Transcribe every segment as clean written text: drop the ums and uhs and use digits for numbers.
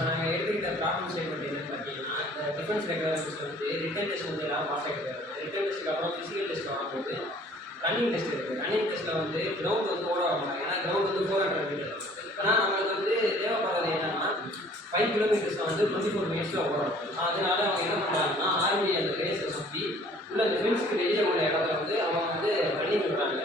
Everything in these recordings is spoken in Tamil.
இப்போ நாங்கள் எடுத்துக்கிட்ட ப்ராப்ளம் ஸ்டேட்மெண்ட் என்னன்னு பார்த்தீங்கன்னா, இந்த டிஃபென்ஸ் ரெகுலரேஷன்ஸ் வந்து ரிட்டன் டெஸ்ட் வந்து எல்லாம் பாஸ் ஆகிட்டு ரிட்டன் டெஸ்ட்டுக்கு அப்புறம் ஃபிசிக்கல் டெஸ்ட் வரும்போது ரன்னிங் டெஸ்ட் இருக்குது. ரன்னிங் டெஸ்ட்டில் வந்து கிரவுண்ட் வந்து ஓட வரலாம். ஏன்னா கிரவுண்ட் வந்து 400 மீட்டர். ஆனால் நம்மளுக்கு வந்து தேவைப்படுறது என்னென்னா 5 கிலோமீட்டர்ஸில் வந்து 24 மினிட்ஸில் ஓடணும். அதனால அவங்க என்ன பண்ணுறாங்கன்னா ஆர்மி அந்த ரேஸை சுற்றி உள்ள அந்த ஃபினிஷ்க்கு வெளியே உள்ள இடத்துல வந்து அவங்க வந்து ரன்னிங் விடுறாங்க.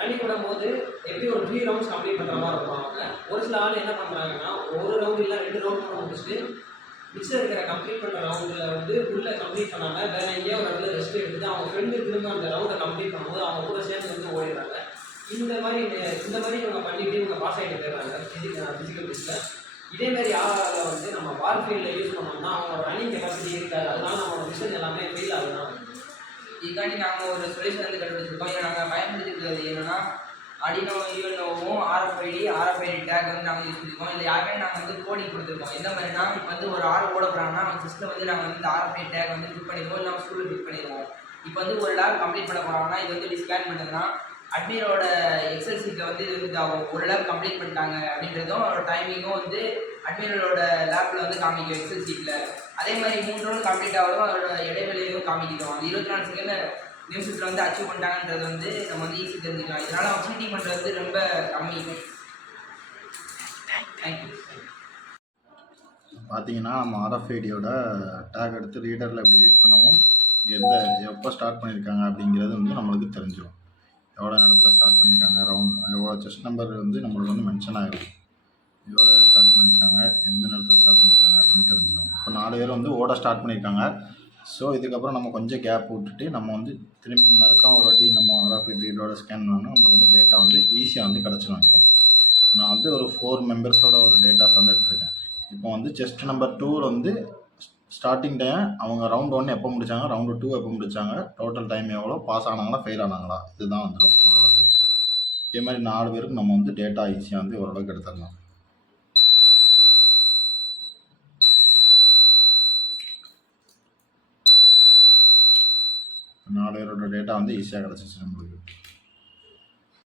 ரன்னிங் விடும்போது எப்படி ஒரு 3 ரவுண்ட்ஸ் கம்ப்ளீட் பண்ணுற மாதிரி இருக்கும். அவங்க ஒரு சில ஆள் என்ன பண்ணுறாங்கன்னா ஒரு ரவுண்டு இல்லை 2 ரவுண்ட் கூட முடிச்சுட்டு மிச்சம் இருக்கிற கம்ப்ளீட் பண்ணுற ரவுண்டில் வந்து உள்ளே கம்ப்ளீட் பண்ணாமல் வேறு எங்கேயோ ஒரு இடத்துல ரெஸ்ட் எடுத்துட்டு அவங்க ஃப்ரெண்டு திரும்ப அந்த ரவுண்டை கம்ப்ளீட் பண்ணும்போது அவங்க கூட சேர்ந்து வந்து ஓடிடுறாங்க. இந்த மாதிரி இவங்க பண்ணிட்டு இவங்க பாஸ் ஆகிட்டு போயிடுறாங்க ஃபிசிக்கல் டெஸ்ட்டில். இதேமாதிரி ஆளால் வந்து நம்ம வார்ஃபீல்டில் யூஸ் பண்ணோம்னா அவங்களோட ரன்னிங் கெப்பாசிட்டி இருக்காது. அதனால நம்மளோட மிஷன் எல்லாமே ஃபெயில் ஆகுதான். இதுக்காண்டி நாங்கள் ஒரு சொல்யூஷன் வந்து கண்டுபிடிச்சிருக்கோம். இதை நாங்கள் பயன்படுத்திக்கிறது என்னென்னா அடினோ யூஎன்ஓவும் ஆர்எஃப்ஐடி டேக் வந்து நாங்கள் யூஸ் பண்ணியிருக்கோம். இல்லை யாருமே நாங்கள் வந்து கோடிங் கொடுத்துருக்கோம். எந்த மாதிரினா இப்போ வந்து ஒரு ஆள் ஓட போகிறாங்கன்னா அவங்க சிஸ்டம் வந்து நாங்கள் வந்து இந்த ஆர்எஃப்ஐடி டேக் வந்து ஃபிட் பண்ணிடுவோம். இல்லை நம்ம ஸ்கூலில் ஃபிட் பண்ணிடுவோம். இப்போ வந்து ஒரு லேப் கம்ப்ளீட் பண்ண போகிறாங்கன்னா இது வந்து ஸ்கேன் பண்ணுறதுனா அட்மினோட எக்ஸல் ஷீட்டில் வந்து இது வந்து ஆகும். ஒரு லேப் கம்ப்ளீட் பண்ணிட்டாங்க அப்படின்றதும் ஒரு டைமிங்கும் வந்து அட்மினோட லேப்பில் வந்து காமிக்கும் எக்ஸல் ஷீட்டில். அதே மாதிரி 3 ரவுண்ட் கம்ப்ளீட் ஆகிறதும் அதோட இடைவெளியும் காமிக்கிறோம். அந்த 24 செகண்ட் நிமிஷத்தில் வந்து அச்சீவ் பண்ணிட்டாங்கன்றது வந்து நம்ம வந்து ஈஸி தெரிஞ்சுக்கலாம். இதனால் அவங்க சீட்டிங் பண்ணுறது வந்து ரொம்ப கம்மி. தேங்க்யூ. பார்த்தீங்கன்னா நம்ம ஆர்எஃப்ஐடியோட டேக் எடுத்து ரீடரில் எப்படி ரீட் பண்ணவும் எப்போ ஸ்டார்ட் பண்ணியிருக்காங்க அப்படிங்கிறது வந்து நம்மளுக்கு தெரிஞ்சிடும். எவ்வளோ நேரத்தில் ஸ்டார்ட் பண்ணியிருக்காங்க, எவ்வளோ செஸ்ட் நம்பர் வந்து நம்மளுக்கு வந்து மென்ஷன் ஆகிடும். எவ்வளோ ஸ்டார்ட் பண்ணியிருக்காங்க, எந்த நேரத்தில் ஸ்டார்ட் பண்ணியிருக்காங்க அப்படின்னு தெரிஞ்சிடும். இப்போ 4 பேர் வந்து ஓட ஸ்டார்ட் பண்ணியிருக்காங்க. ஸோ இதுக்கப்புறம் நம்ம கொஞ்சம் கேப் விட்டுட்டு நம்ம வந்து திரும்பி மறுக்காம ஒரு வாட்டி நம்ம ஆர்எஃப்ஐடி ரீடரோட ஸ்கேன் பண்ணோம்னா நம்மளுக்கு வந்து டேட்டா வந்து ஈஸியாக வந்து கிடச்சிடும். இப்போ நான் வந்து ஒரு 4 மெம்பர்ஸோட ஒரு டேட்டாஸ் வந்து எடுத்திருக்கேன். இப்போ வந்து செஸ்ட் நம்பர் 2 வந்து ஸ்டார்டிங் டைம் அவங்க ரவுண்ட் 1 எப்போ முடித்தாங்க, ரவுண்டு 2 எப்போ முடித்தாங்க, டோட்டல் டைம் எவ்வளோ, பாஸ் ஆனாங்களா ஃபெயில் ஆனாங்களா, இதுதான் வந்துடும் ஓரளவுக்கு. இதே மாதிரி 4 பேருக்கு நம்ம வந்து டேட்டா ஈஸியாக வந்து ஓரளவுக்கு எடுத்துடலாம். 4 பேரோட டேட்டா வந்து ஈஸியாக கிடச்சிச்சு நம்மளுக்கு.